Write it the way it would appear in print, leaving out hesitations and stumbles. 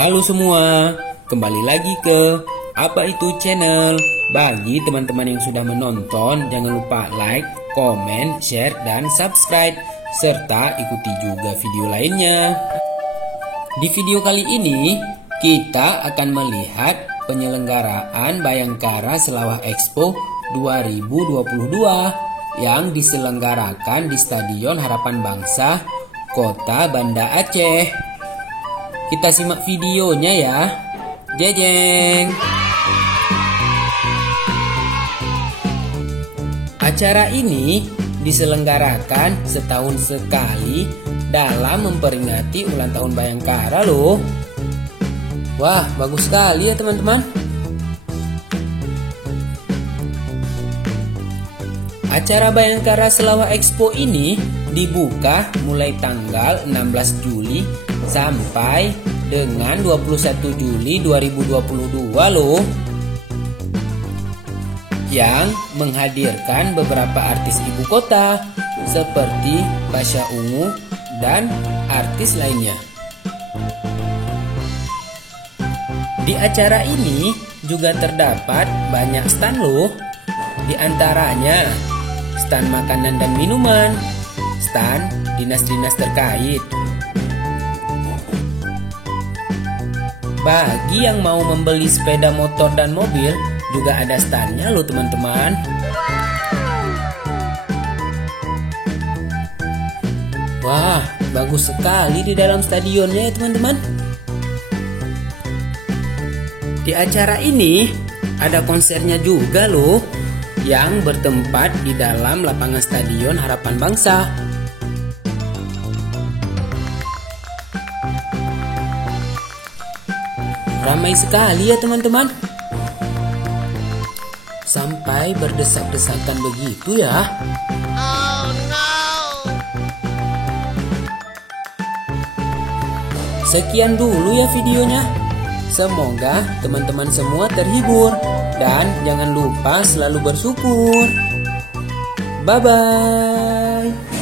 Halo semua, kembali lagi ke Apa Itu Channel. Bagi teman-teman yang sudah menonton, jangan lupa like, komen, share, dan subscribe, serta ikuti juga video lainnya. Di video kali ini, kita akan melihat penyelenggaraan Bayangkara Selawah Expo 2022 yang diselenggarakan di Stadion Harapan Bangsa, Kota Banda Aceh. Kita simak videonya ya. Jejeng. Acara ini diselenggarakan setahun sekali dalam memperingati ulang tahun Bayangkara loh. Wah, bagus sekali ya teman-teman. Acara Bayangkara Selawah Expo ini dibuka mulai tanggal 16 Juli sampai dengan 21 Juli 2022 loh, yang menghadirkan beberapa artis ibu kota seperti Pasha Ungu dan artis lainnya. Di acara ini juga terdapat banyak stand loh, di antaranya stand makanan dan minuman, stand dinas-dinas terkait. Bagi yang mau membeli sepeda motor dan mobil, juga ada standnya loh teman-teman. Wah, bagus sekali di dalam stadionnya ya teman-teman. Di acara ini ada konsernya juga loh, yang bertempat di dalam lapangan Stadion Harapan Bangsa. Ramai sekali ya teman-teman. Sampai berdesak-desakan begitu ya. Oh no. Sekian dulu ya videonya. Semoga teman-teman semua terhibur. Dan jangan lupa selalu bersyukur. Bye-bye.